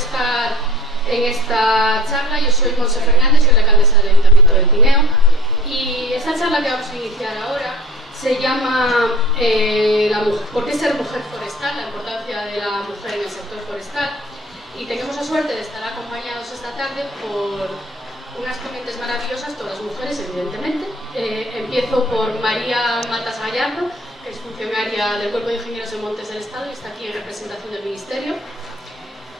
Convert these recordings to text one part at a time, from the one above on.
estar en esta charla. Yo soy Monse Fernández, soy la alcaldesa del Ayuntamiento de Tineo, y esta charla que vamos a iniciar ahora se llama ¿por qué ser mujer forestal? La importancia de la mujer en el sector forestal. Y tenemos la suerte de estar acompañados esta tarde por unas ponentes maravillosas, todas mujeres, evidentemente. Empiezo por María Matas Gallardo, que es funcionaria del Cuerpo de Ingenieros de Montes del Estado y está aquí en representación del Ministerio.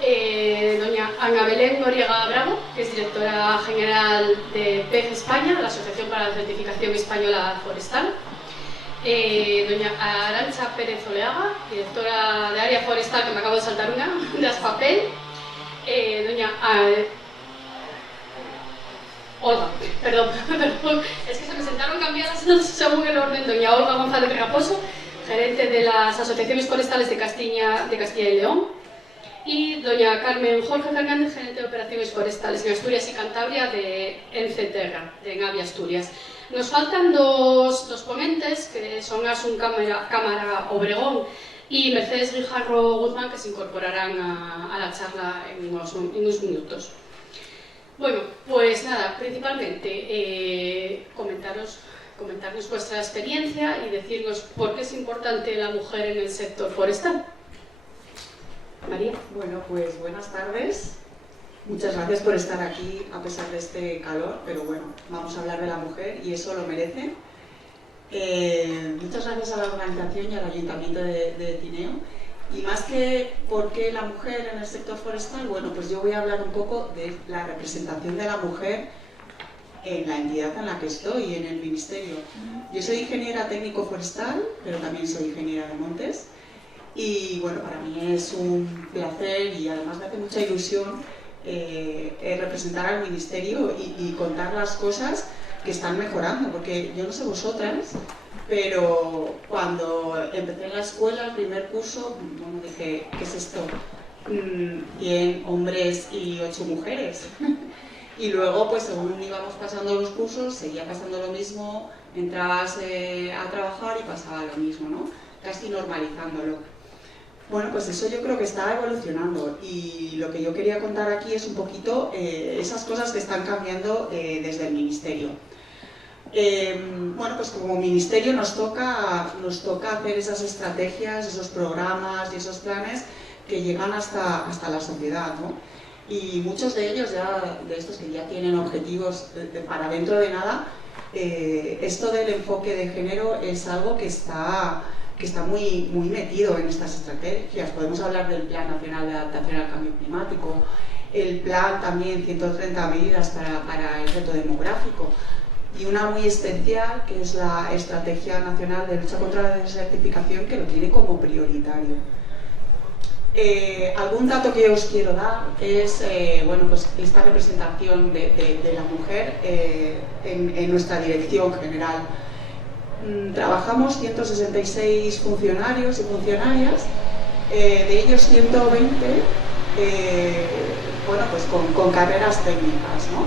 Doña Ana Belén Noriega Bravo, que es directora general de PEF España, la Asociación para la Certificación Española Forestal. Doña Arantxa Pérez Oleaga, directora de área forestal, que me acabo de saltar una, de Aspapel. Doña Olga, perdón, es que se me sentaron cambiadas según el orden. Doña Olga González Raposo, gerente de las asociaciones forestales de Castilla y León. Y doña Carmen Jorge Fernández, gerente de operaciones forestales en Asturias y Cantabria de Enceterra, de Enavia Asturias. Nos faltan dos ponentes, que son Asun Cámara Obregón y Mercedes Guijarro Guzmán, que se incorporarán a la charla en unos minutos. Bueno, pues nada, principalmente comentarnos vuestra experiencia y decirnos por qué es importante la mujer en el sector forestal. María. Bueno, pues buenas tardes. Muchas gracias por estar aquí a pesar de este calor, pero bueno, vamos a hablar de la mujer y eso lo merece. Muchas gracias a la organización y al Ayuntamiento de Tineo. Y más que por qué la mujer en el sector forestal, bueno, pues yo voy a hablar un poco de la representación de la mujer en la entidad en la que estoy, en el Ministerio. Yo soy ingeniera técnico forestal, pero también soy ingeniera de montes. Y bueno, para mí es un placer y además me hace mucha ilusión representar al Ministerio y contar las cosas que están mejorando, porque yo no sé vosotras, pero cuando empecé en la escuela, el primer curso, bueno, dije, ¿qué es esto? 100 hombres y 8 mujeres. Y luego, pues según íbamos pasando los cursos, seguía pasando lo mismo, entrabas a trabajar y pasaba lo mismo, ¿no? Casi normalizándolo. Bueno, pues eso yo creo que está evolucionando y lo que yo quería contar aquí es un poquito esas cosas que están cambiando desde el Ministerio. Bueno, pues como Ministerio nos toca hacer esas estrategias, esos programas y esos planes que llegan hasta la sociedad, ¿no? Y muchos de ellos, de estos que ya tienen objetivos para dentro de nada, esto del enfoque de género es algo que está muy metido en estas estrategias. Podemos hablar del Plan Nacional de Adaptación al Cambio Climático, el plan también 130 medidas para el reto demográfico y una muy especial que es la Estrategia Nacional de Lucha contra la Desertificación, que lo tiene como prioritario. Algún dato que os quiero dar es bueno, pues esta representación de la mujer en nuestra dirección general. Trabajamos 166 funcionarios y funcionarias, de ellos 120 bueno, pues con carreras técnicas, ¿no?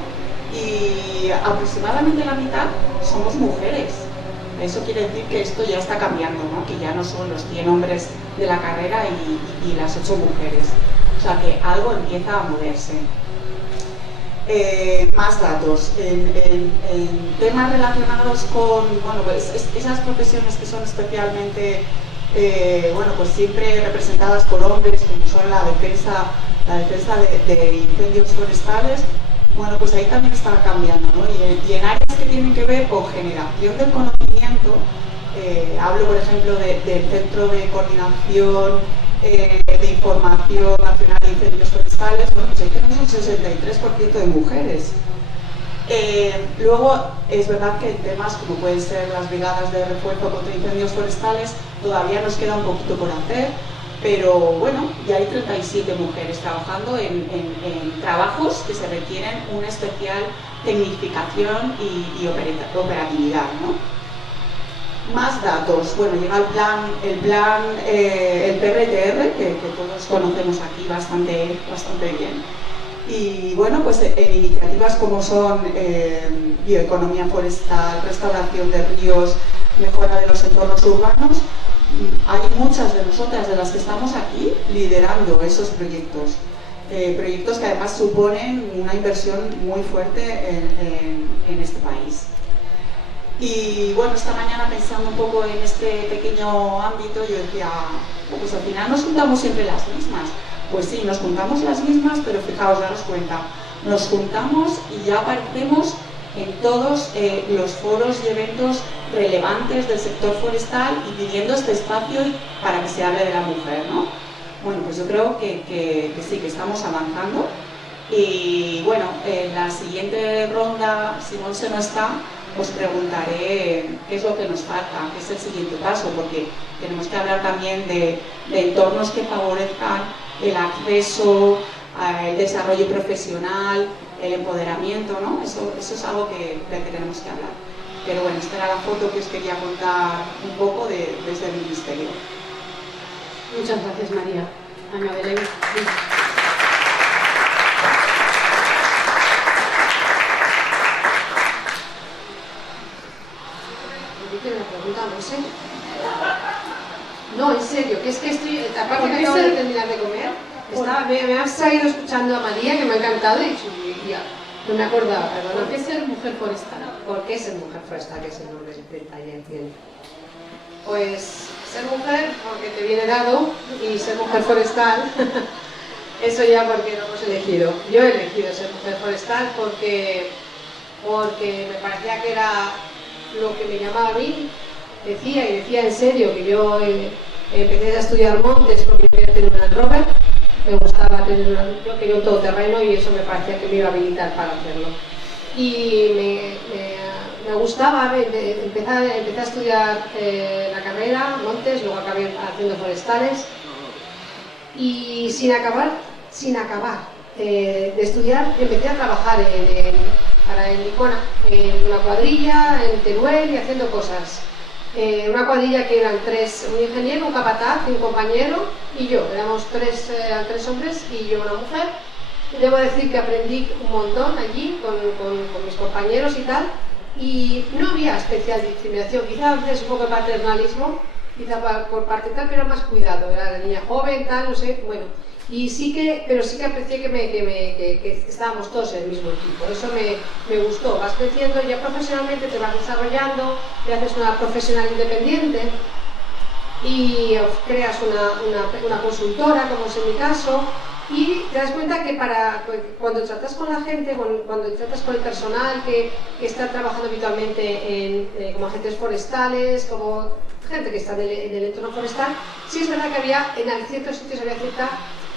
Y aproximadamente la mitad somos mujeres. Eso quiere decir que esto ya está cambiando, ¿no? Que ya no son los 100 hombres de la carrera y las 8 mujeres. O sea que algo empieza a moverse. Más datos en temas relacionados con, bueno, pues esas profesiones que son especialmente bueno, pues siempre representadas por hombres, como son la defensa de incendios forestales. Bueno, pues ahí también está cambiando, ¿no? Y en áreas que tienen que ver con generación del conocimiento, hablo por ejemplo del Centro de Coordinación de Información Nacional de Incendios Forestales, bueno, pues ahí tenemos un 63% de mujeres. Luego, es verdad que en temas como pueden ser las brigadas de refuerzo contra incendios forestales, todavía nos queda un poquito por hacer, pero bueno, ya hay 37 mujeres trabajando en trabajos que se requieren una especial tecnificación y operatividad, ¿no? Más datos. Bueno, llega el PRTR, que todos conocemos aquí bastante bien. Y bueno, pues en iniciativas como son bioeconomía forestal, restauración de ríos, mejora de los entornos urbanos, hay muchas de nosotras de las que estamos aquí liderando esos proyectos. proyectos que además suponen una inversión muy fuerte en este país. Y bueno, esta mañana pensando un poco en este pequeño ámbito, yo decía, pues al final nos juntamos siempre las mismas. Pues sí, nos juntamos las mismas, pero fijaos, daros cuenta, nos juntamos y ya aparecemos en todos los foros y eventos relevantes del sector forestal y pidiendo este espacio para que se hable de la mujer, ¿no? Bueno, pues yo creo que sí, que estamos avanzando. Y bueno, en la siguiente ronda, si Montse no está, os preguntaré qué es lo que nos falta, qué es el siguiente paso, porque tenemos que hablar también de entornos que favorezcan el acceso, el desarrollo profesional, el empoderamiento, ¿no? Eso es algo de que tenemos que hablar. Pero bueno, esta era la foto que os quería contar un poco desde el Ministerio. Muchas gracias, María. Ana Belén. No, en serio, que estoy, aparte que acabo de terminar de comer, me has traído escuchando a María, que me ha encantado, y ya, no me acordaba, perdón. ¿Por qué ser mujer forestal? ¿Por qué ser mujer forestal, que es el nombre del taller? Pues ser mujer porque te viene dado, y ser mujer forestal, eso ya porque lo hemos elegido. Yo he elegido ser mujer forestal porque me parecía que era lo que me llamaba a mí. Decía en serio que yo empecé a estudiar montes porque quería tener un Land Rover, me gustaba yo quería un todoterreno y eso me parecía que me iba a habilitar para hacerlo. Y me gustaba, empecé a estudiar la carrera, montes, luego acabé haciendo forestales y sin acabar de estudiar empecé a trabajar para el Icona, en una cuadrilla, en Teruel y haciendo cosas. Una cuadrilla que eran tres, un ingeniero, un capataz y un compañero y yo, éramos tres hombres y yo una mujer. Debo decir que aprendí un montón allí con mis compañeros y tal, y no había especial discriminación, quizá a veces un poco de paternalismo, quizá por parte tal, pero más cuidado, era la niña joven, tal, no sé, bueno. Pero sí que aprecié que estábamos todos en el mismo equipo, eso me gustó. Vas creciendo ya profesionalmente, te vas desarrollando, te haces una profesional independiente y creas una consultora, como es en mi caso, y te das cuenta que cuando tratas con la gente, cuando tratas con el personal que está trabajando habitualmente como agentes forestales, como gente que está en el entorno forestal, sí es verdad que en ciertos sitios había cierta,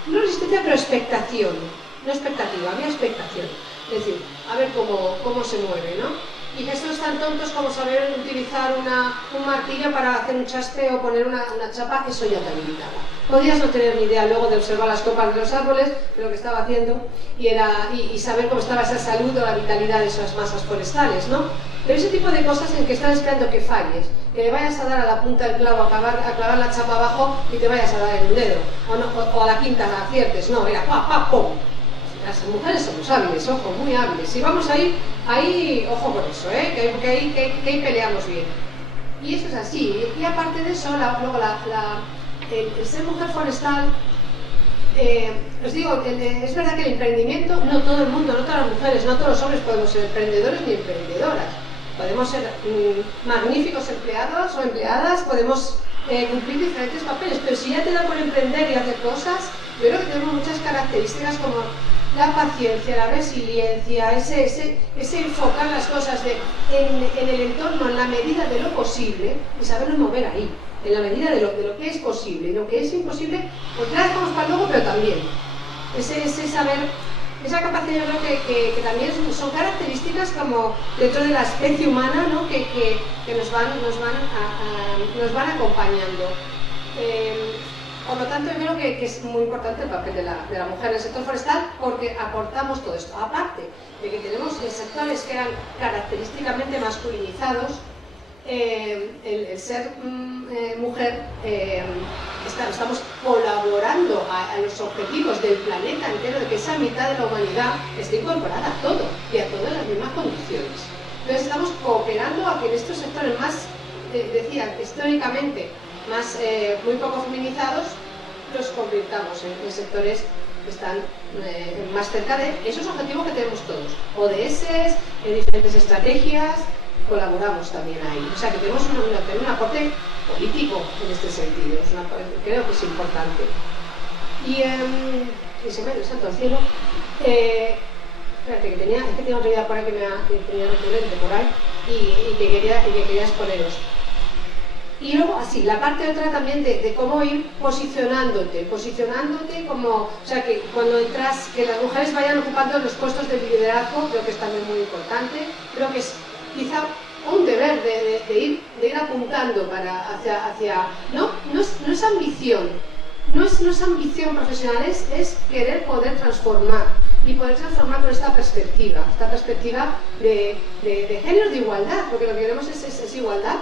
no resistencia, pero expectación, no expectativa, había expectación, es decir, a ver cómo se mueve, ¿no? Y gestos tan tontos como saber utilizar un martillo para hacer un chaspe o poner una chapa, eso ya te habilitaba. Podías no tener ni idea luego de observar las copas de los árboles, de lo que estaba haciendo, y saber cómo estaba esa salud o la vitalidad de esas masas forestales, ¿no? Pero ese tipo de cosas en que están esperando que falles, que le vayas a dar a la punta del clavo, a clavar la chapa abajo y te vayas a dar en un dedo, o a la quinta la aciertes, no, era pa, pa, pum. Las mujeres somos hábiles, ojo, muy hábiles. Si vamos ahí ojo con eso, que ahí peleamos bien. Y eso es así. Y aparte de eso, luego el ser mujer forestal, os digo, es verdad que el emprendimiento, no todo el mundo, no todas las mujeres, no todos los hombres podemos ser emprendedores ni emprendedoras. Podemos ser magníficos empleados o empleadas, podemos cumplir diferentes papeles, pero si ya te da por emprender y hacer cosas, yo creo que tenemos muchas características como la paciencia, la resiliencia, ese enfocar las cosas en el entorno, en la medida de lo posible, y saberlo mover ahí, en la medida de lo que es posible. Lo que es imposible, pues ya dejamos para luego, pero también. Ese saber, esa capacidad, yo creo que también son características como dentro de la especie humana, ¿no? que nos van acompañando. Por lo tanto, yo creo que es muy importante el papel de la mujer en el sector forestal porque aportamos todo esto. Aparte de que tenemos sectores que eran característicamente masculinizados, el ser mujer, estamos colaborando a los objetivos del planeta entero, de que esa mitad de la humanidad esté incorporada a todo y a todas las mismas condiciones. Entonces estamos cooperando a que en estos sectores más, decía, históricamente, más muy poco feminizados, los convirtamos en sectores están más cerca de esos objetivos que tenemos todos, ODS, diferentes estrategias, colaboramos también ahí, o sea que tenemos un aporte político en este sentido, creo que es importante. Y se me ha ido el santo al cielo. Espérate, que tenía otra idea por ahí que tenía recurrente por ahí y que quería exponeros. Y luego, así, la parte otra también de cómo ir posicionándote como, o sea, que cuando entras, que las mujeres vayan ocupando los puestos de liderazgo, creo que es también muy importante, creo que es quizá un deber de ir apuntando hacia no es ambición, no es ambición profesional, es querer poder transformar y poder transformar con esta perspectiva de género, de igualdad, porque lo que queremos es igualdad.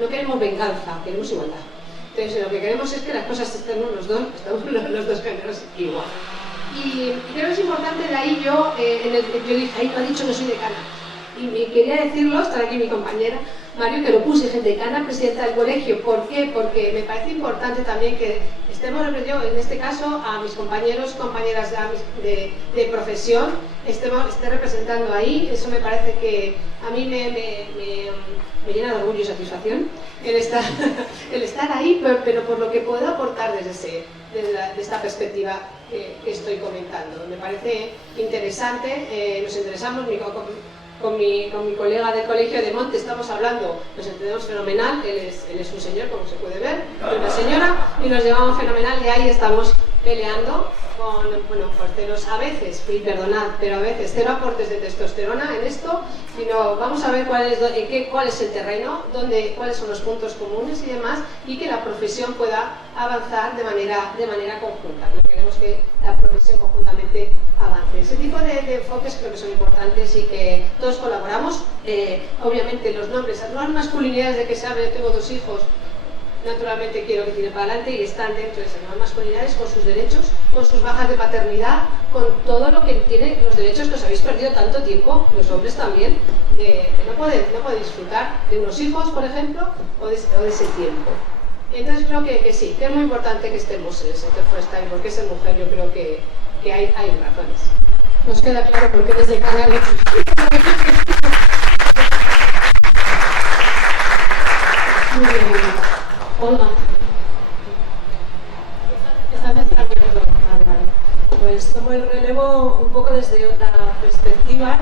No queremos venganza, queremos igualdad. Entonces lo que queremos es que las cosas estemos los dos géneros igual. Y creo que es importante, de ahí yo dije, ahí me ha dicho que soy decana. Y quería decirlo, está aquí mi compañera Mario, que lo puse, decana, presidenta del colegio. ¿Por qué? Porque me parece importante también que estemos, yo en este caso, a mis compañeros, compañeras de profesión, esté representando ahí. Eso me parece que a mí me llena de orgullo y satisfacción el estar ahí, pero por lo que puedo aportar desde esta perspectiva que estoy comentando. Me parece interesante, nos interesamos, con mi colega del colegio de Monte estamos hablando, nos entendemos fenomenal, él es un señor, como se puede ver, y una señora, y nos llevamos fenomenal, y ahí estamos peleando con, porteros a veces, y perdonad, pero a veces cero aportes de testosterona en esto, sino vamos a ver cuál es el terreno, cuáles son los puntos comunes y demás, y que la profesión pueda avanzar de manera conjunta. Pero queremos que la profesión conjuntamente avance. Ese tipo de enfoques creo que son importantes y que todos colaboramos. Obviamente las masculinidades de que se habla, yo tengo 2 hijos, naturalmente quiero que tire para adelante y están dentro de esas nuevas masculinidades con sus derechos, con sus bajas de paternidad, con todo lo que tiene los derechos que os habéis perdido tanto tiempo, los hombres también, de no poder disfrutar de unos hijos, por ejemplo, o de ese tiempo. Entonces creo que sí, que es muy importante que estemos en el sector forestal, porque es mujer, yo creo que hay razones. Nos queda claro por qué desde el canal muy bien. Olga. Esta vez está abierto. Vale. Pues tomo el relevo un poco desde otra perspectiva.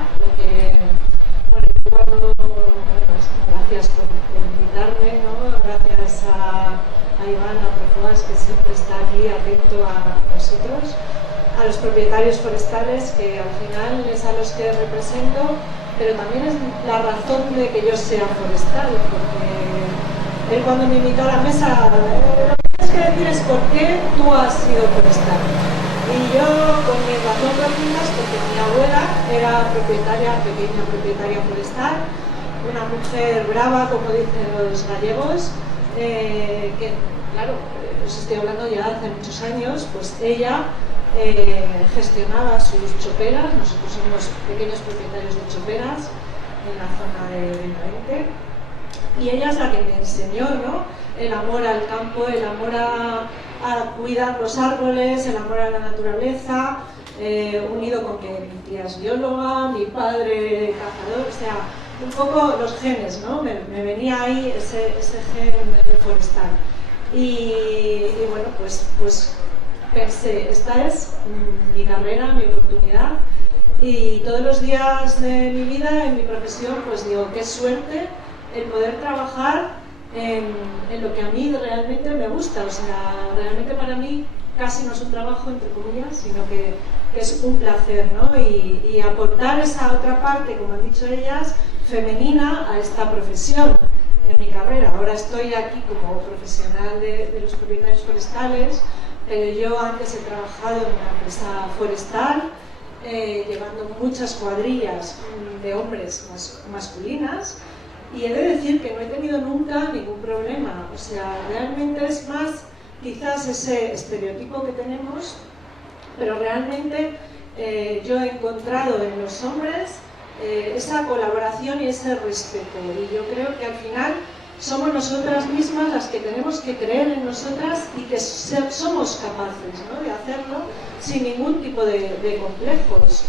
Gracias por invitarme, ¿no? Gracias a Iván, a Profoas, que siempre está aquí atento a nosotros, a los propietarios forestales, que al final es a los que represento, pero también es la razón de que yo sea forestal, porque él cuando me invitó a la mesa, lo que tienes que decir es por qué tú has sido forestal. Y yo, con mis razones profundas, porque mi abuela era pequeña propietaria forestal, una mujer brava, como dicen los gallegos, que, claro, os estoy hablando ya hace muchos años, pues ella gestionaba sus choperas. Nosotros somos pequeños propietarios de choperas en la zona de Benavente, y ella es la que me enseñó, ¿no?, el amor al campo, el amor a cuidar los árboles, el amor a la naturaleza, unido con que mi tía es bióloga, mi padre cazador, o sea, un poco los genes, ¿no? Me venía ahí ese gen forestal. Y bueno, pues pensé, esta es mi carrera, mi oportunidad, y todos los días de mi vida, en mi profesión, pues digo, qué suerte el poder trabajar en lo que a mí realmente me gusta. O sea, realmente para mí casi no es un trabajo, entre comillas, sino que es un placer, ¿no? Y aportar esa otra parte, como han dicho ellas, femenina a esta profesión en mi carrera. Ahora estoy aquí como profesional de los propietarios forestales, pero yo antes he trabajado en una empresa forestal, llevando muchas cuadrillas de hombres masculinas, y he de decir que no he tenido nunca ningún problema. O sea, realmente es más quizás ese estereotipo que tenemos, pero realmente yo he encontrado en los hombres esa colaboración y ese respeto, y yo creo que al final somos nosotras mismas las que tenemos que creer en nosotras y que somos capaces, ¿no?, de hacerlo sin ningún tipo de complejos.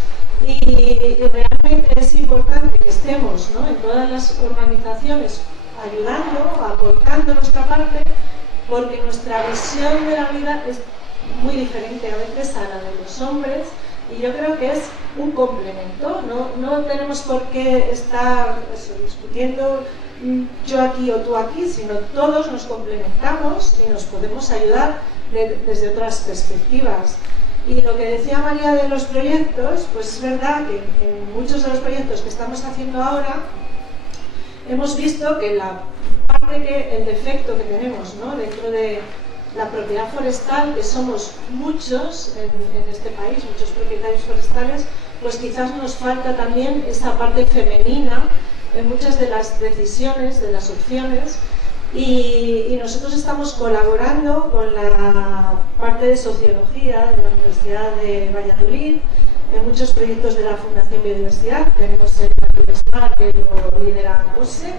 Y realmente es importante que estemos, ¿no?, en todas las organizaciones ayudando, aportando nuestra parte, porque nuestra visión de la vida es muy diferente a veces a la de los hombres, y yo creo que es un complemento. No tenemos por qué estar discutiendo yo aquí o tú aquí, sino todos nos complementamos y nos podemos ayudar desde otras perspectivas. Y lo que decía María de los proyectos, pues es verdad que en muchos de los proyectos que estamos haciendo ahora hemos visto que el defecto que tenemos, ¿no?, dentro de la propiedad forestal, que somos muchos en este país, muchos propietarios forestales, pues quizás nos falta también esa parte femenina en muchas de las decisiones, de las opciones, y nosotros estamos colaborando con la parte de sociología de la Universidad de Valladolid, en muchos proyectos de la Fundación Biodiversidad. Tenemos el Naturesmar, que lo lidera COSE,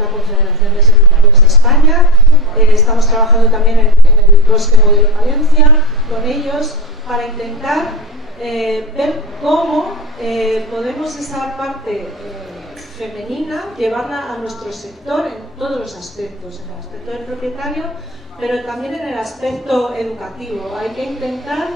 la Confederación de Secretarios de España. Estamos trabajando también en el Bosque Modelo Palencia con ellos para intentar ver cómo podemos esa parte femenina llevarla a nuestro sector en todos los aspectos, en el aspecto del propietario, pero también en el aspecto educativo. Hay que intentar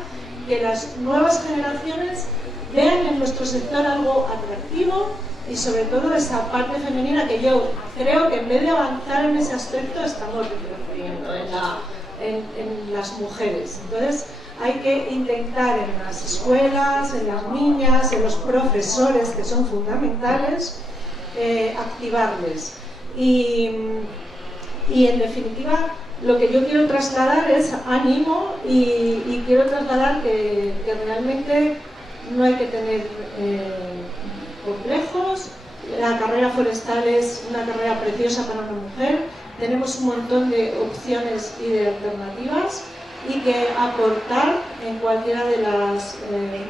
que las nuevas generaciones vean en nuestro sector algo atractivo y sobre todo esa parte femenina, que yo creo que en vez de avanzar en ese aspecto estamos retrocediendo en las mujeres. Entonces hay que intentar en las escuelas, en las niñas, en los profesores, que son fundamentales, activarles. Y en definitiva, lo que yo quiero trasladar es ánimo y quiero trasladar que realmente no hay que tener complejos. La carrera forestal es una carrera preciosa para una mujer. Tenemos un montón de opciones y de alternativas y que aportar en cualquiera de las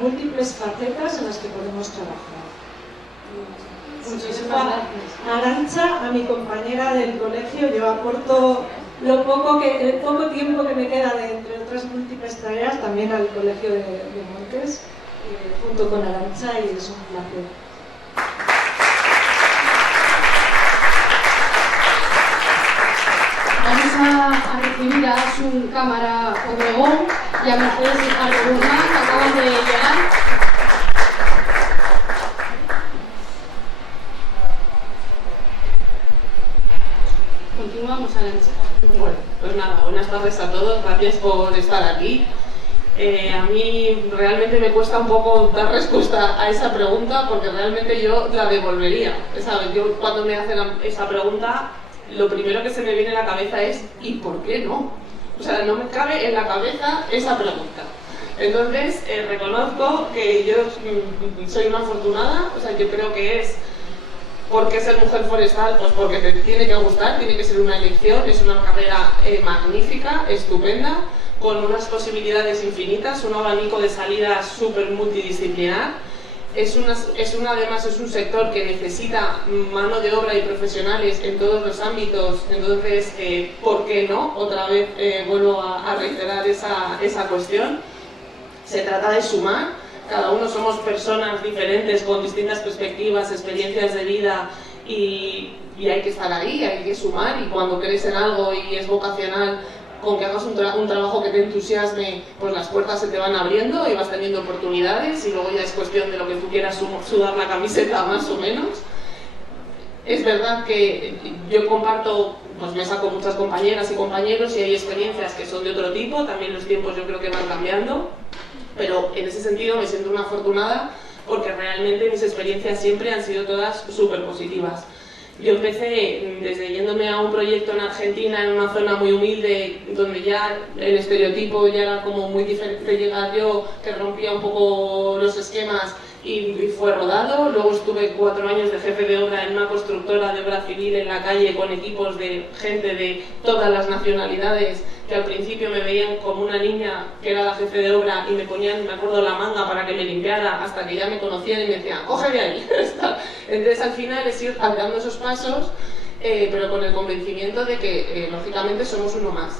múltiples facetas en las que podemos trabajar. Muchísimas gracias. Arantxa, a mi compañera del colegio, yo aporto el poco tiempo que me queda de, entre otras múltiples tareas, también al colegio de Montes, junto con Arantxa, y es un placer. Vamos a recibir a Asun Cámara Obregón y a Mercedes Ricardo Guzmán, que acaban de llegar. Continuamos, Arantxa. Bueno, pues nada, buenas tardes a todos, gracias por estar aquí. A mí realmente me cuesta un poco dar respuesta a esa pregunta, porque realmente yo la devolvería, ¿sabes? Yo cuando me hacen esa pregunta, lo primero que se me viene a la cabeza es ¿y por qué no? O sea, no me cabe en la cabeza esa pregunta. Entonces, reconozco que yo soy una afortunada, o sea, yo creo que es... ¿Por qué ser mujer forestal? Pues porque te tiene que gustar, tiene que ser una elección, es una carrera magnífica, estupenda, con unas posibilidades infinitas, un abanico de salidas súper multidisciplinar. Además es un sector que necesita mano de obra y profesionales en todos los ámbitos, entonces, ¿por qué no? Otra vez vuelvo a reiterar esa cuestión. Se trata de sumar. Cada uno somos personas diferentes con distintas perspectivas, experiencias de vida y hay que estar ahí, hay que sumar, y cuando crees en algo y es vocacional, con que hagas un trabajo que te entusiasme, pues las puertas se te van abriendo y vas teniendo oportunidades, y luego ya es cuestión de lo que tú quieras sudar la camiseta más o menos. Es verdad que yo comparto, pues me saco muchas compañeras y compañeros y hay experiencias que son de otro tipo, también los tiempos yo creo que van cambiando. Pero en ese sentido me siento una afortunada porque realmente mis experiencias siempre han sido todas súper positivas. Yo empecé desde yéndome a un proyecto en Argentina, en una zona muy humilde, donde ya el estereotipo ya era como muy diferente llegar yo, que rompía un poco los esquemas y fue rodado. Luego estuve 4 años de jefe de obra en una constructora de obra civil en la calle con equipos de gente de todas las nacionalidades, que al principio me veían como una niña que era la jefe de obra y me ponían, me acuerdo, la manga para que me limpiara, hasta que ya me conocían y me decían, ¡coge de ahí! Entonces al final es ir dando esos pasos pero con el convencimiento de que, lógicamente, somos uno más.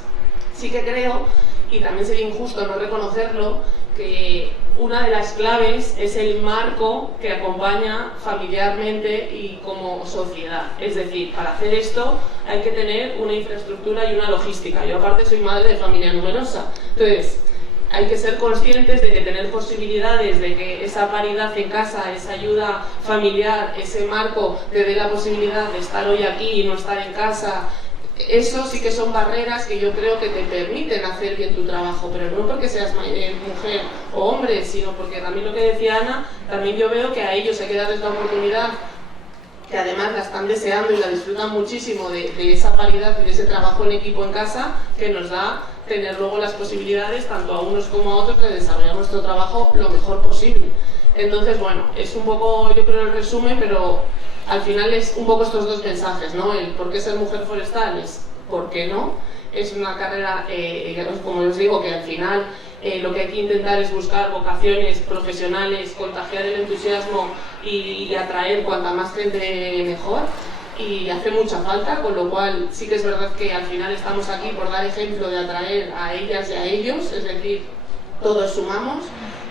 Sí que creo, y también sería injusto no reconocerlo, que una de las claves es el marco que acompaña familiarmente y como sociedad. Es decir, para hacer esto hay que tener una infraestructura y una logística. Yo aparte soy madre de familia numerosa, entonces hay que ser conscientes de que tener posibilidades de que esa paridad en casa, esa ayuda familiar, ese marco te dé la posibilidad de estar hoy aquí y no estar en casa. Eso sí que son barreras que yo creo que te permiten hacer bien tu trabajo, pero no porque seas mujer o hombre, sino porque también lo que decía Ana, también yo veo que a ellos hay que darles la oportunidad, que además la están deseando y la disfrutan muchísimo de esa paridad y de ese trabajo en equipo en casa, que nos da tener luego las posibilidades, tanto a unos como a otros, de desarrollar nuestro trabajo lo mejor posible. Entonces, bueno, es un poco, yo creo, el resumen, pero al final es un poco estos dos mensajes, ¿no? El por qué ser mujer forestal es por qué no. Es una carrera, como os digo, que al final lo que hay que intentar es buscar vocaciones profesionales, contagiar el entusiasmo y atraer cuanta más gente mejor. Y hace mucha falta, con lo cual sí que es verdad que al final estamos aquí por dar ejemplo de atraer a ellas y a ellos, es decir, todos sumamos,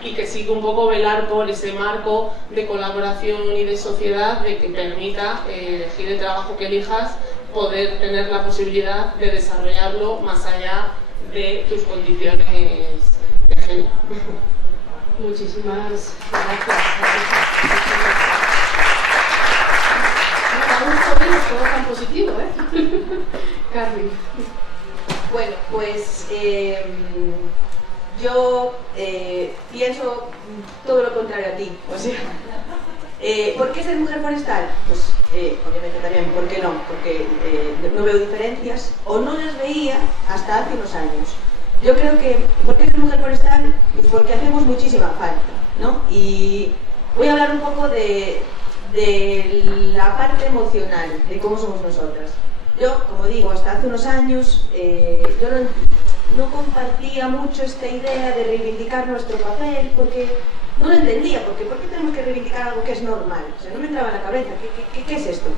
y que sí que un poco velar por ese marco de colaboración y de sociedad de que permita elegir el trabajo que elijas, poder tener la posibilidad de desarrollarlo más allá de tus condiciones de género. Muchísimas gracias. Todo tan positivo, Carmen. Bueno, pues yo pienso todo lo contrario a ti. O sea, ¿por qué ser mujer forestal? Pues obviamente también, ¿por qué no? Porque no veo diferencias, o no las veía hasta hace unos años. Yo creo que, ¿por qué ser mujer forestal? Pues porque hacemos muchísima falta, ¿no? Y voy a hablar un poco de la parte emocional, de cómo somos nosotras. Yo, como digo, hasta hace unos años yo no compartía mucho esta idea de reivindicar nuestro papel, porque no lo entendía, porque ¿por qué tenemos que reivindicar algo que es normal? O sea, no me entraba en la cabeza, ¿qué es esto?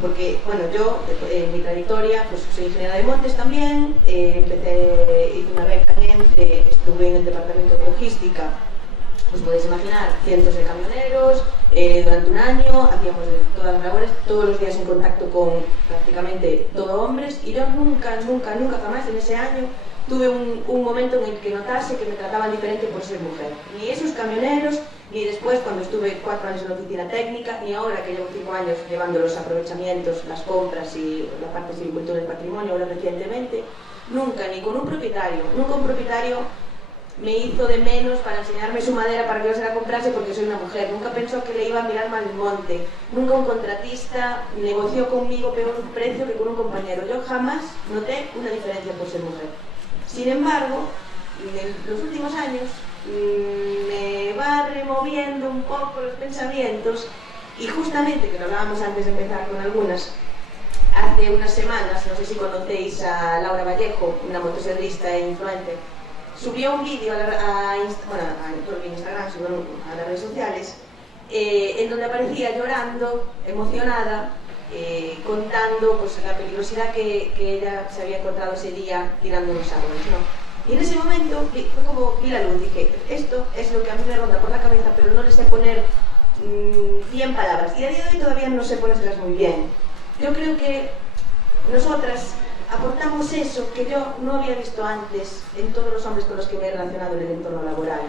Porque, bueno, yo, en mi trayectoria, pues soy ingeniera de montes también, hice una beca en ENCE, estuve en el departamento de logística. Pues podéis imaginar, cientos de camioneros, durante un año hacíamos todas las labores, todos los días en contacto con prácticamente todo hombres, y yo nunca jamás en ese año tuve un momento en el que notase que me trataban diferente por ser mujer. Ni esos camioneros, ni después cuando estuve 4 años en la oficina técnica, ni ahora que llevo 5 años llevando los aprovechamientos, las compras y la parte de silvicultura del patrimonio, ahora recientemente, nunca, ni con un propietario, nunca un propietario me hizo de menos para enseñarme su madera para que yo se la comprase porque soy una mujer. Nunca pensó que le iba a mirar mal el monte. Nunca un contratista negoció conmigo peor un precio que con un compañero. Yo jamás noté una diferencia por ser mujer. Sin embargo, en los últimos años me va removiendo un poco los pensamientos, y justamente, que lo hablábamos antes de empezar con algunas, hace unas semanas, no sé si conocéis a Laura Vallejo, una motociclista e influencer, subió un vídeo a Instagram, subió a las redes sociales, en donde aparecía llorando, emocionada, contando pues, la peligrosidad que ella se había encontrado ese día tirando los árboles, ¿no? Y en ese momento fue como vi la luz, dije, esto es lo que a mí me ronda por la cabeza, pero no le sé poner bien palabras. Y a día de hoy todavía no sé ponérselas muy bien. Yo creo que nosotras aportamos eso que yo no había visto antes en todos los hombres con los que me he relacionado en el entorno laboral.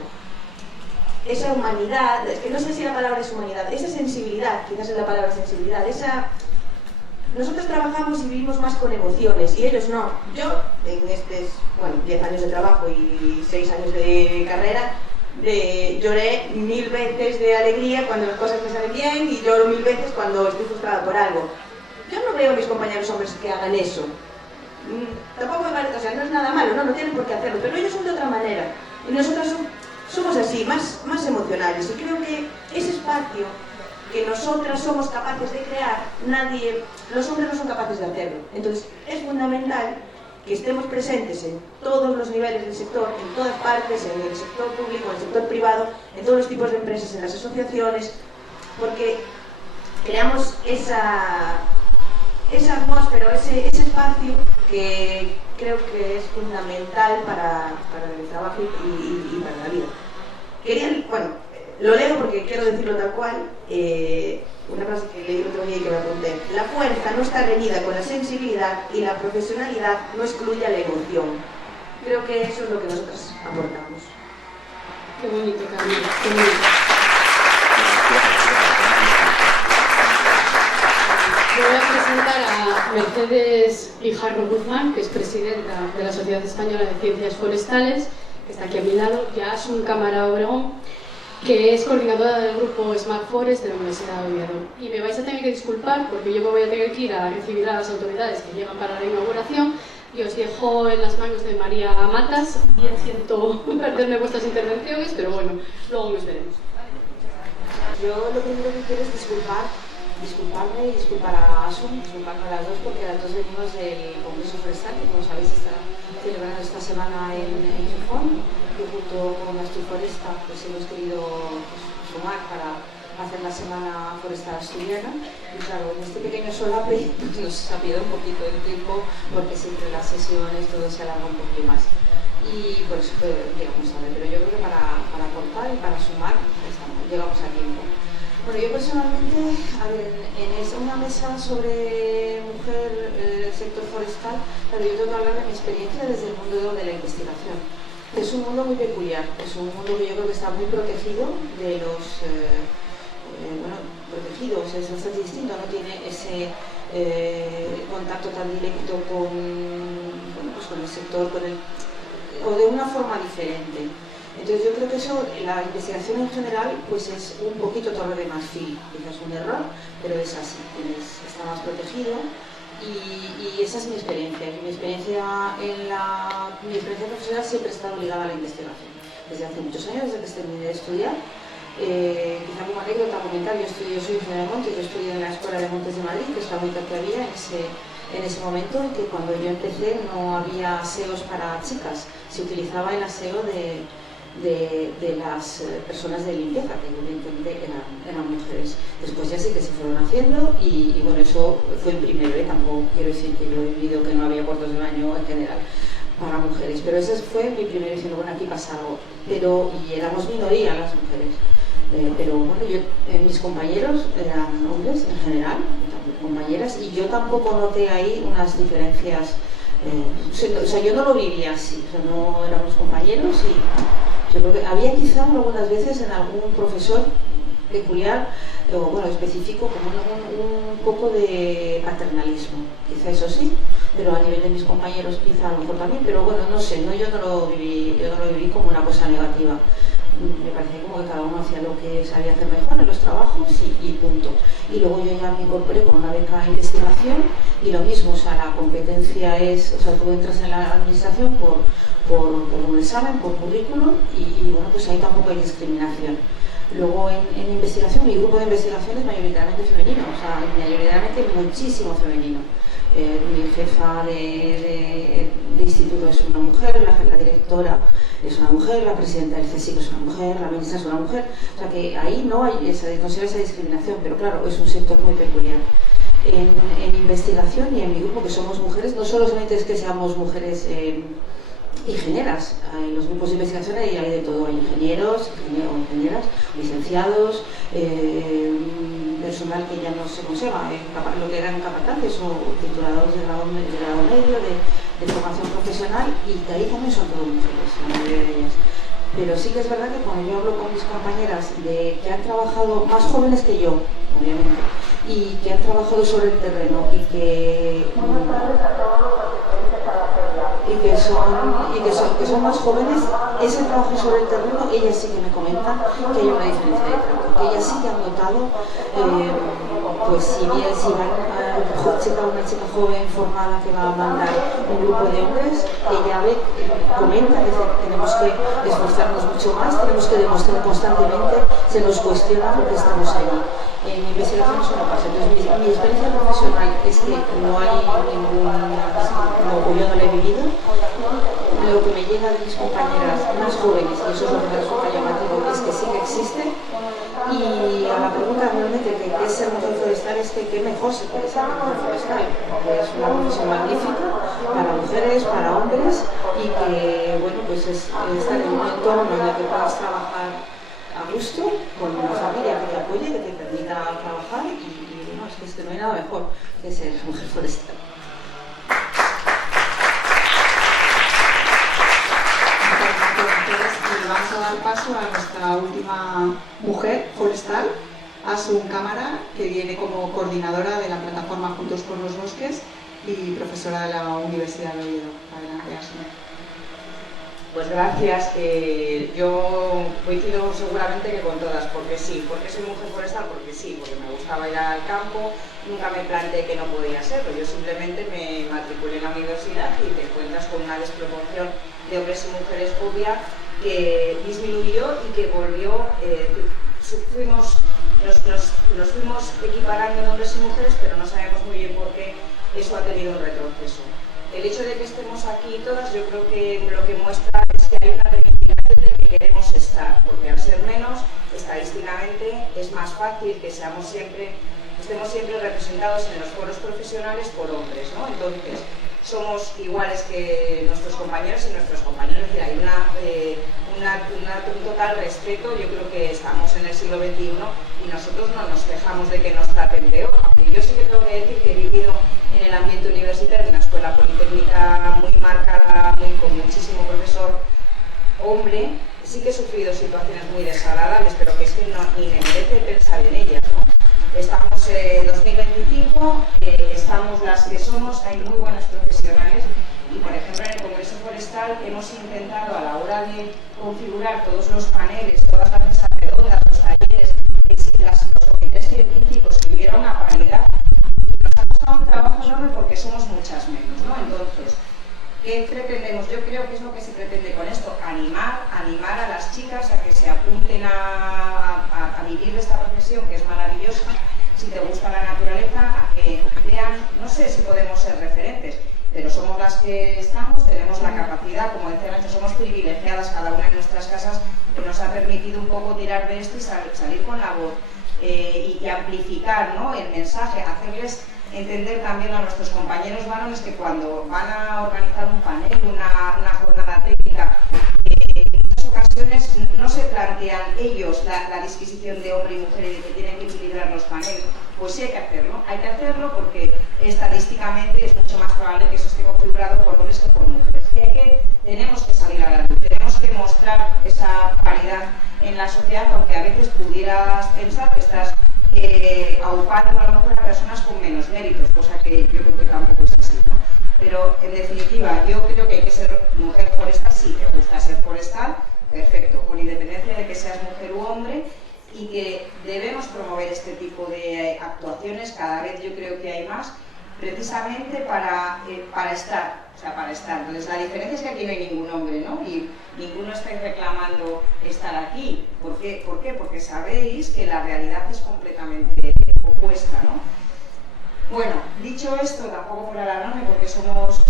Esa humanidad, es que no sé si la palabra es humanidad, esa sensibilidad, quizás es la palabra sensibilidad, nosotros trabajamos y vivimos más con emociones y ellos no. Yo, en estos 10 años de trabajo y 6 años de carrera, lloré 1000 veces de alegría cuando las cosas me salen bien y lloro 1000 veces cuando estoy frustrada por algo. Yo no veo a mis compañeros hombres que hagan eso. Tampoco me parece, o sea, no es nada malo, no tienen por qué hacerlo, pero ellos son de otra manera. Y nosotros somos así, más emocionales. Y creo que ese espacio que nosotras somos capaces de crear, los hombres no son capaces de hacerlo. Entonces es fundamental que estemos presentes en todos los niveles del sector, en todas partes, en el sector público, en el sector privado, en todos los tipos de empresas, en las asociaciones, porque creamos esa esa atmósfera, ese espacio que creo que es fundamental para el trabajo y para la vida. Bueno, lo leo porque quiero decirlo tal cual, una frase que leí el otro día y que me apunté: la fuerza no está reñida con la sensibilidad y la profesionalidad no excluye a la emoción. Creo que eso es lo que nosotros aportamos. Qué bonito, Camila, qué bonito. Voy a presentar a Mercedes Guijarro Guzmán, que es presidenta de la Sociedad Española de Ciencias Forestales, que está aquí a mi lado. Ya es un Cámara Obregón, que es coordinadora del grupo Smart Forest de la Universidad de Oviedo. Y me vais a tener que disculpar porque yo me voy a tener que ir a recibir a las autoridades que llegan para la inauguración, y os dejo en las manos de María Matas. Bien siento perderme vuestras intervenciones, pero bueno, luego nos veremos. Yo lo primero que quiero es disculparme y disculpar a Asun, disculparme a las dos, porque las dos venimos del Congreso Forestal, que como sabéis está celebrando esta semana en Gijón, y junto con Asturias Foresta pues hemos querido sumar para hacer la Semana Forestal Asturiana. Y claro, en este pequeño solape pues nos ha pillado un poquito de tiempo, porque siempre las sesiones todo se alarga un poquito más. Y por eso llegamos tarde, pero yo creo que para aportar y para sumar llegamos a tiempo. Bueno, yo personalmente, a ver, en una mesa sobre mujer, sector forestal, claro, yo tengo que hablar de mi experiencia desde el mundo de la investigación. Es un mundo muy peculiar, es un mundo que yo creo que está muy protegido de los... protegido, o sea, es bastante distinto, no tiene ese contacto tan directo con el sector, o de una forma diferente. Entonces yo creo que eso, la investigación en general, pues es un poquito torre de marfil, quizás un error, pero es así, está más protegido. Y esa es mi experiencia. Mi experiencia profesional siempre ha estado ligada a la investigación. Desde hace muchos años, desde que terminé de estudiar. Quizá como anécdota comentar, yo soy ingeniera de montes, yo estudié en la Escuela de Montes de Madrid, que es la única que había en ese momento, en que cuando yo empecé no había aseos para chicas, se utilizaba el aseo de las personas de limpieza, que evidentemente eran mujeres. Después ya sí que se fueron haciendo y bueno, eso fue el primero, tampoco quiero decir que yo he vivido que no había cuartos de baño en general para mujeres, pero ese fue mi primero, diciendo, bueno, aquí pasa algo, y éramos minoría las mujeres. Pero bueno, mis compañeros eran hombres en general, compañeras, y yo tampoco noté ahí unas diferencias, o sea, yo no lo vivía así, o sea, no éramos compañeros, y yo creo que había quizá algunas veces en algún profesor peculiar, o bueno, específico, como un poco de paternalismo, quizá eso sí, pero a nivel de mis compañeros quizá a lo mejor también, pero bueno, no sé, yo no lo viví como una cosa negativa. Me parecía como que cada uno hacía lo que sabía hacer mejor en los trabajos y punto. Y luego yo ya me incorporé con una beca de investigación y lo mismo, o sea, la competencia es, o sea, tú entras en la administración por un examen, por currículum y bueno, pues ahí tampoco hay discriminación. Luego en investigación, mi grupo de investigación es mayoritariamente femenino, o sea, mayoritariamente muchísimo femenino. Mi jefa de instituto es una mujer, la directora es una mujer, la presidenta del CSIC es una mujer, la ministra es una mujer, o sea que ahí no hay esa discriminación, pero claro, es un sector muy peculiar. En investigación y en mi grupo, que somos mujeres, no solamente es que seamos mujeres ingenieras, en los grupos de investigación hay de todo, hay ingenieros, ingenieras, licenciados, personal que ya no se conserva, lo que eran capataces o titulados de grado medio, de formación profesional, y de ahí también son todas mujeres, la mayoría de ellas. Pero sí que es verdad que cuando yo hablo con mis compañeras que han trabajado, más jóvenes que yo, obviamente, y que han trabajado sobre el terreno y que son más jóvenes, ese trabajo sobre el terreno, ellas sí que me comentan que hay una diferencia de trato, que ellas sí que han notado, pues si van a una chica joven formada que va a mandar un grupo de hombres, ella comenta que tenemos que esforzarnos mucho más, tenemos que demostrar constantemente, se nos cuestiona por qué estamos allí. En mi investigación eso no pasa. Entonces, mi experiencia profesional es que no hay yo no la he vivido. Lo que me llega de mis compañeras más jóvenes, y eso es lo que me resulta llamativo, es que sí que existe. Y a la pregunta realmente de qué es ser mujer forestal, es que qué mejor se puede ser una mujer forestal, porque es una profesión magnífica para mujeres, para hombres, y que, bueno, pues es estar en un entorno en el que puedas trabajar a gusto, con una familia que te apoye, que te permita trabajar, y no, es que no hay nada mejor que ser mujer forestal. Y vamos a dar paso a nuestra última mujer forestal, Asun Cámara, que viene como coordinadora de la plataforma Juntos por los Bosques y profesora de la Universidad de Oviedo. Adelante, Asun. Pues gracias. Yo coincido seguramente que con todas, porque sí, porque soy mujer forestal, porque sí, porque me gustaba ir al campo, nunca me planteé que no podía serlo, yo simplemente me matriculé en la universidad y te encuentras con una desproporción de hombres y mujeres obvia que disminuyó y que volvió, nos fuimos equiparando en hombres y mujeres, pero no sabemos muy bien por qué eso ha tenido un retroceso. El hecho de que estemos aquí todas, yo creo que lo que muestra es que hay una reivindicación de que queremos estar, porque al ser menos, estadísticamente, es más fácil que estemos siempre representados en los foros profesionales por hombres, ¿no? Entonces, somos iguales que nuestros compañeros y nuestras compañeras, es decir, hay un total respeto. Yo creo que estamos en el siglo XXI y nosotros no nos quejamos de que nos traten peor, aunque yo sí que tengo que decir que he vivido en el ambiente universitario, en una escuela politécnica muy marcada, con muchísimo profesor hombre, sí que he sufrido situaciones muy desagradables, pero que es que ni me merece pensar en ellas, ¿no? Estamos en 2025, estamos las que somos, hay muy buenas profesionales y, por ejemplo, en el Congreso Forestal hemos intentado, a la hora de configurar todos los paneles, todas las mesas redondas, los talleres, los comités científicos, que hubiera una paridad, y nos ha costado un trabajo enorme porque somos muchas menos, ¿no? Entonces, ¿qué pretendemos? Yo creo que es lo que se pretende con esto, animar a las chicas a que se apunten a vivir esta profesión, que es maravillosa, si te gusta la naturaleza, a que vean, no sé si podemos ser referentes, pero somos las que estamos, tenemos la capacidad, como decía antes, somos privilegiadas cada una en nuestras casas, que nos ha permitido un poco tirar de esto y salir con la voz y amplificar, ¿no?, el mensaje, hacerles entender también a nuestros compañeros varones que cuando van a organizar un panel, una jornada técnica, en muchas ocasiones no se plantean ellos la disquisición de hombre y mujer y de que tienen que equilibrar los paneles. Pues sí hay que hacerlo porque estadísticamente es mucho más probable que eso esté configurado por hombres que por mujeres. Y tenemos que salir a la luz, tenemos que mostrar esa paridad en la sociedad, aunque a veces pudieras pensar que estás aupando a lo mejor a personas con menos méritos, cosa que yo creo que tampoco es así, ¿no? Pero en definitiva, yo creo que hay que ser mujer forestal, si te gusta ser forestal, perfecto, con independencia de que seas mujer u hombre, y que debemos promover este tipo de actuaciones, cada vez yo creo que hay más, precisamente para estar, Entonces la diferencia es que aquí no hay ningún hombre, ¿no? Y ninguno está reclamando estar aquí. ¿Por qué? Porque sabéis que la realidad es completamente opuesta, ¿no? Bueno, dicho esto, tampoco por alarmarme, porque somos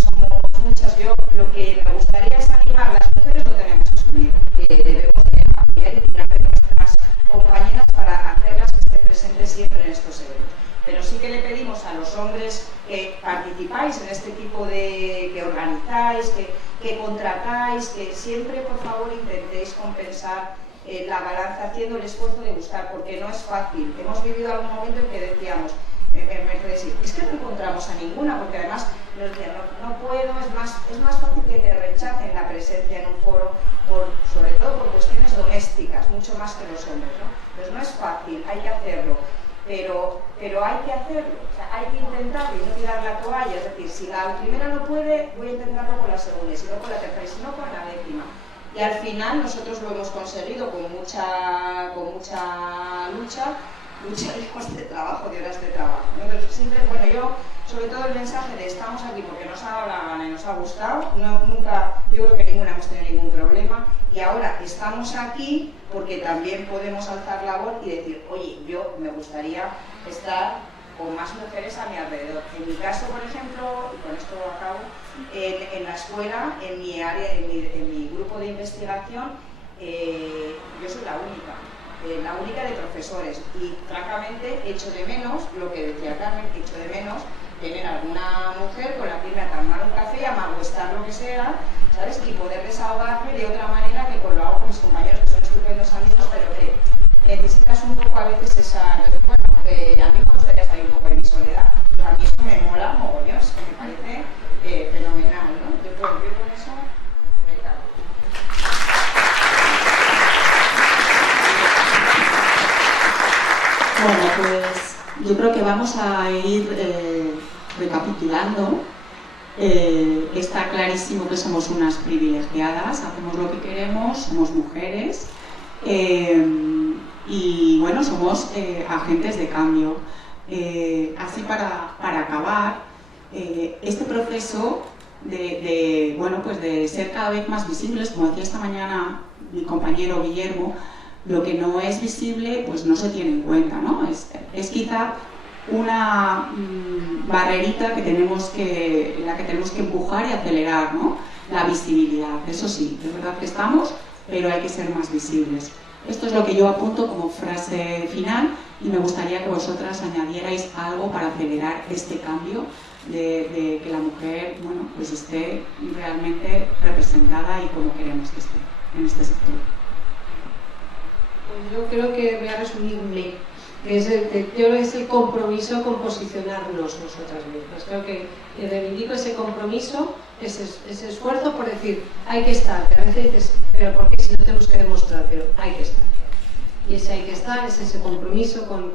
muchas, yo lo que me gustaría es animar, las mujeres lo tenemos que asumir, que debemos apoyar y tirar de nuestras compañeras para hacerlas que estén presentes siempre en estos eventos. Pero sí que le pedimos a los hombres que participáis en este tipo de, que organizáis, que contratáis, que siempre, por favor, intentéis compensar la balanza haciendo el esfuerzo de buscar, porque no es fácil. Hemos vivido algún momento en que decíamos, es que no encontramos a ninguna, porque además nos decían, no puedo, es más fácil que te rechacen la presencia en un foro, sobre todo por cuestiones domésticas, mucho más que los hombres, ¿no? Pues no es fácil, hay que hacerlo. Pero hay que hacerlo, o sea, hay que intentarlo y no tirar la toalla. Es decir, si la primera no puede, voy a intentarlo con la segunda, y si no con la tercera, y si no con la décima. Y al final nosotros lo hemos conseguido con mucha lucha de trabajo, de horas de trabajo, ¿no? Pero siempre, bueno, yo, sobre todo el mensaje de estamos aquí porque nos ha dado la gana y nos ha gustado, nunca, yo creo que ninguna hemos tenido ningún problema, y ahora estamos aquí porque también podemos alzar la voz y decir, oye, yo me gustaría estar con más mujeres a mi alrededor. En mi caso, por ejemplo, y con esto acabo, en la escuela, en mi área, en mi grupo de investigación, yo soy la única. la única de profesores. Y francamente echo de menos, lo que decía Carmen, que echo de menos tener alguna mujer con la que irme a tomar un café y amalgüestar lo que sea, ¿sabes? Y poder desahogarme de otra manera que lo hago con mis compañeros, que son estupendos amigos, pero que necesitas un poco a veces esa... Entonces, bueno, a mí me gustaría salir un poco de mi soledad, pero a mí esto me mola mogollón, es que me parece fenomenal, ¿no? Yo con eso me cago. Bueno, pues yo creo que vamos a ir recapitulando. Está clarísimo que somos unas privilegiadas, hacemos lo que queremos, somos mujeres y bueno, somos agentes de cambio. Así para acabar, este proceso bueno, pues de ser cada vez más visibles, como decía esta mañana mi compañero Guillermo, lo que no es visible pues no se tiene en cuenta, ¿no? Es quizá una barrerita que en la que tenemos que empujar y acelerar, ¿no? La visibilidad. Eso sí, es verdad que estamos, pero hay que ser más visibles. Esto es lo que yo apunto como frase final y me gustaría que vosotras añadierais algo para acelerar este cambio de que la mujer, bueno, pues esté realmente representada y como queremos que esté en este sector. Pues yo creo que voy a resumirme, que es el compromiso con posicionarnos nosotras mismas. Creo que reivindico ese compromiso, ese esfuerzo por decir, hay que estar, que a veces dices, pero ¿por qué si no tenemos que demostrar? Pero hay que estar. Y ese hay que estar es ese compromiso con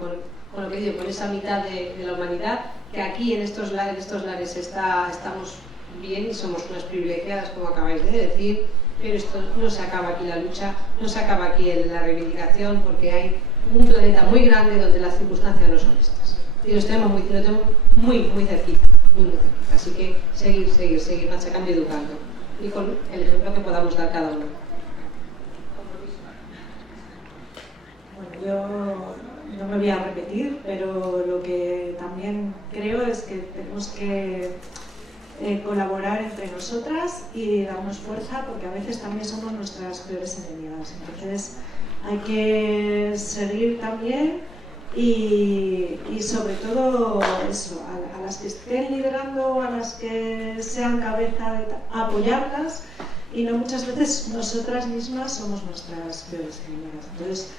lo que digo, con esa mitad de la humanidad, que aquí en estos lares estamos bien y somos unas privilegiadas, como acabáis de decir, pero esto no se acaba aquí la lucha, no se acaba aquí la reivindicación, porque hay un planeta muy grande donde las circunstancias no son estas. Y lo tenemos muy cerquita, muy cerquita. Así que seguir machacando y educando. Y con el ejemplo que podamos dar cada uno. Bueno, yo no me voy a repetir, pero lo que también creo es que tenemos que colaborar entre nosotras y darnos fuerza, porque a veces también somos nuestras peores enemigas. Entonces hay que seguir también y sobre todo eso, a las que estén liderando, a las que sean cabeza, apoyarlas, y no muchas veces nosotras mismas somos nuestras peores enemigas. Entonces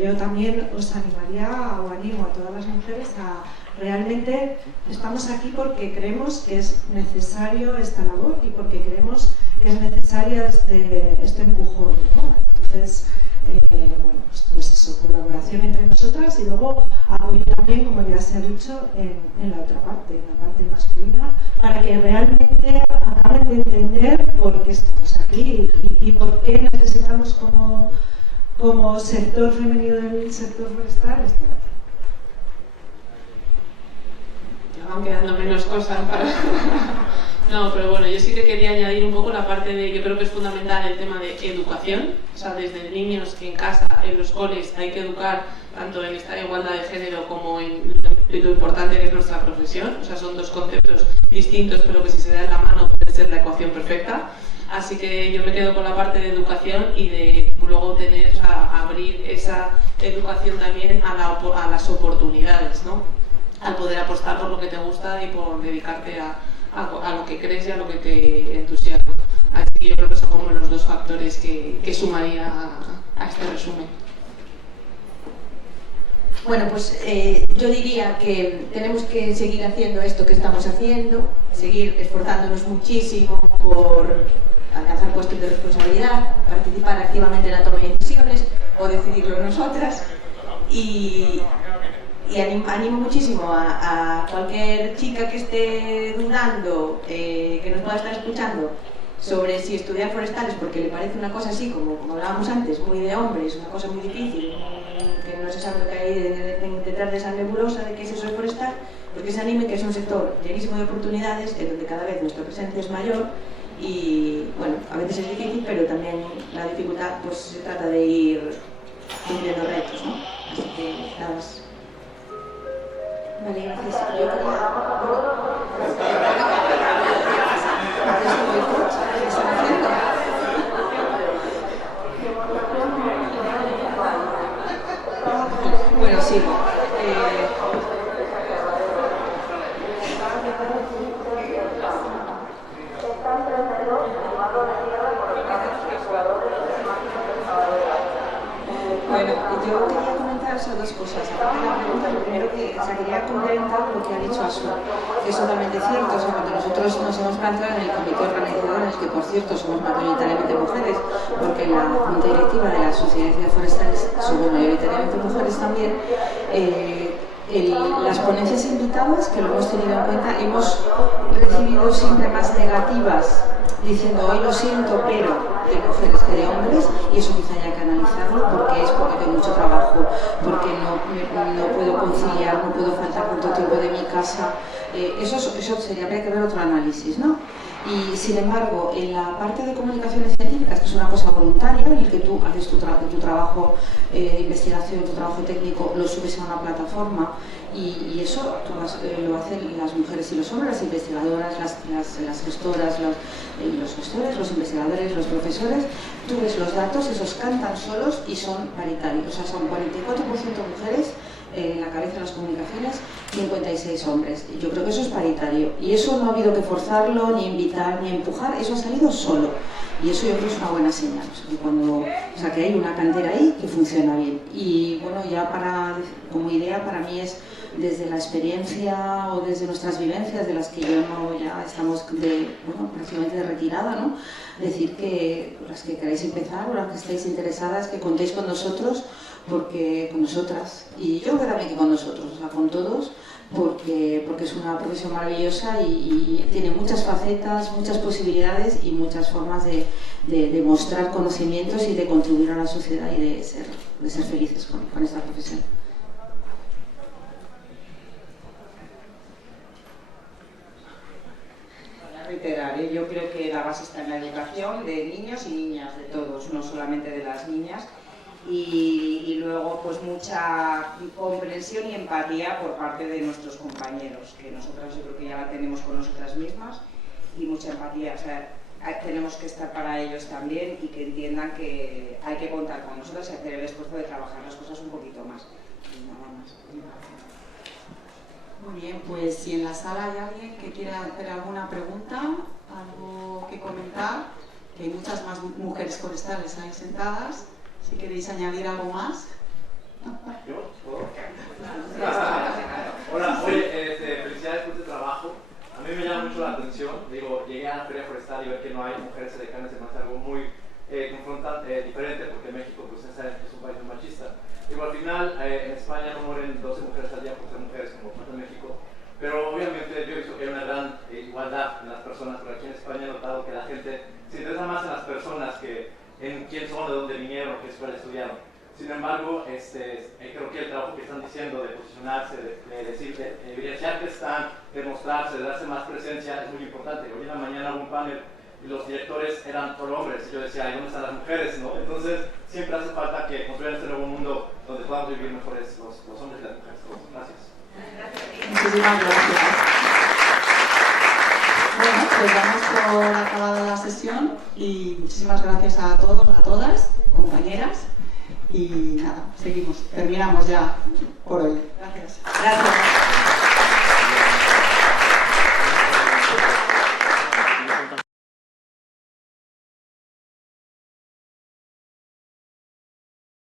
yo también os animaría o animo a todas las mujeres a realmente estamos aquí porque creemos que es necesario esta labor y porque creemos que es necesario este empujón, ¿no? Entonces, bueno, pues eso, colaboración entre nosotras y luego apoyo también, como ya se ha dicho, en la otra parte, en la parte masculina, para que realmente acaben de entender por qué estamos aquí y por qué necesitamos como sector femenino del sector forestal estar aquí. Van quedando menos cosas para... No, pero bueno, yo sí que quería añadir un poco la parte de, yo creo que es fundamental el tema de educación, o sea, desde niños que en casa, en los coles, hay que educar tanto en esta igualdad de género como en lo importante que es nuestra profesión, o sea, son dos conceptos distintos, pero que si se dan la mano puede ser la ecuación perfecta. Así que yo me quedo con la parte de educación y de luego abrir esa educación también a las oportunidades, ¿no? Al poder apostar por lo que te gusta y por dedicarte a lo que crees y a lo que te entusiasma. Así que yo creo que son como los dos factores que sumaría a este resumen. Bueno, pues yo diría que tenemos que seguir haciendo esto que estamos haciendo, seguir esforzándonos muchísimo por alcanzar puestos de responsabilidad, participar activamente en la toma de decisiones o decidirlo nosotras y animo muchísimo a cualquier chica que esté dudando, que nos pueda estar escuchando, sobre si estudiar forestales, porque le parece una cosa así, como hablábamos antes, muy de hombres, una cosa muy difícil, que no se sabe lo que hay detrás de esa nebulosa de que es eso de forestal, pues que se anime, que es un sector llenísimo de oportunidades, en donde cada vez nuestra presencia es mayor y, bueno, a veces es difícil, pero también la dificultad, pues se trata de ir cumpliendo retos, ¿no? Así que, nada más. Vale, gracias. yo quería comentar dos cosas. Aparte de la pregunta, lo primero que quería complementar lo que ha dicho Asu, que es totalmente cierto. O sea, cuando nosotros nos hemos planteado en el comité organizador, en el que por cierto somos mayoritariamente mujeres, porque en la junta directiva de la Sociedad de Ciudades Forestales somos mayoritariamente mujeres también, las ponencias invitadas, que lo hemos tenido en cuenta, hemos recibido siempre más negativas, diciendo hoy lo siento, pero de mujeres que de hombres, y eso quizá haya que analizarlo, porque tengo mucho trabajo, porque no puedo conciliar, no puedo faltar tanto tiempo de mi casa. Eso sería, habría que ver otro análisis, ¿no? Y sin embargo, en la parte de comunicaciones científicas, que es una cosa voluntaria, en el que tú haces tu trabajo de investigación, tu trabajo técnico, lo subes a una plataforma, y eso lo hacen las mujeres y los hombres, las investigadoras, las gestoras, los gestores, los investigadores, los profesores. Tú ves los datos, esos cantan solos y son paritarios, o sea, son 44% mujeres en la cabeza de las comunicaciones, 56 hombres. Yo creo que eso es paritario, y eso no ha habido que forzarlo, ni invitar, ni empujar, eso ha salido solo, y eso yo creo que es una buena señal, o sea, que hay una cantera ahí que funciona bien. Y bueno, ya como idea para mí es, desde la experiencia o desde nuestras vivencias, de las que ya estamos prácticamente de retirada, ¿no? Decir que las que queráis empezar o las que estáis interesadas, que contéis con nosotros, porque con nosotras, y yo creo también que con nosotros, o sea, con todos, porque es una profesión maravillosa y tiene muchas facetas, muchas posibilidades y muchas formas de mostrar conocimientos y de contribuir a la sociedad y de ser felices con esta profesión. Reiterar, yo creo que la base está en la educación de niños y niñas, de todos, no solamente de las niñas, y luego pues mucha comprensión y empatía por parte de nuestros compañeros, que nosotras yo creo que ya la tenemos con nosotras mismas, y mucha empatía, o sea, tenemos que estar para ellos también y que entiendan que hay que contar con nosotros y hacer el esfuerzo de trabajar las cosas un poquito más. Y nada más. Muy bien, pues si en la sala hay alguien que quiera hacer alguna pregunta, algo que comentar, que hay muchas más mujeres forestales ahí sentadas, si queréis añadir algo más. ¿Yo? ¿Puedo? Hola, oye, felicidades por este trabajo. A mí me llama mucho la atención, llegué a la feria forestal y ver que no hay mujeres edecanes, es algo muy diferente, porque México pues, es un país muy machista. Al final, en España no mueren 12 mujeres al día por ser mujeres, como pasa en México, pero obviamente yo he visto que hay una gran igualdad en las personas, pero aquí en España he notado que la gente se interesa más en las personas que en quién son, de dónde vinieron, qué escuela estudiaron. Sin embargo, creo que el trabajo que están diciendo de posicionarse, de decir, de evidenciar que están, de mostrarse, de darse más presencia, es muy importante. Hoy en la mañana hubo un panel y los directores eran solo hombres, y yo decía, ¿y dónde están las mujeres? ¿No? Entonces, siempre hace falta que construyan este nuevo mundo donde podamos vivir mejores los hombres y las mujeres. Gracias. Muchísimas gracias. Bueno, pues damos por acabada la sesión y muchísimas gracias a todos, a todas, compañeras, y nada, seguimos, terminamos ya por hoy. Gracias. Gracias.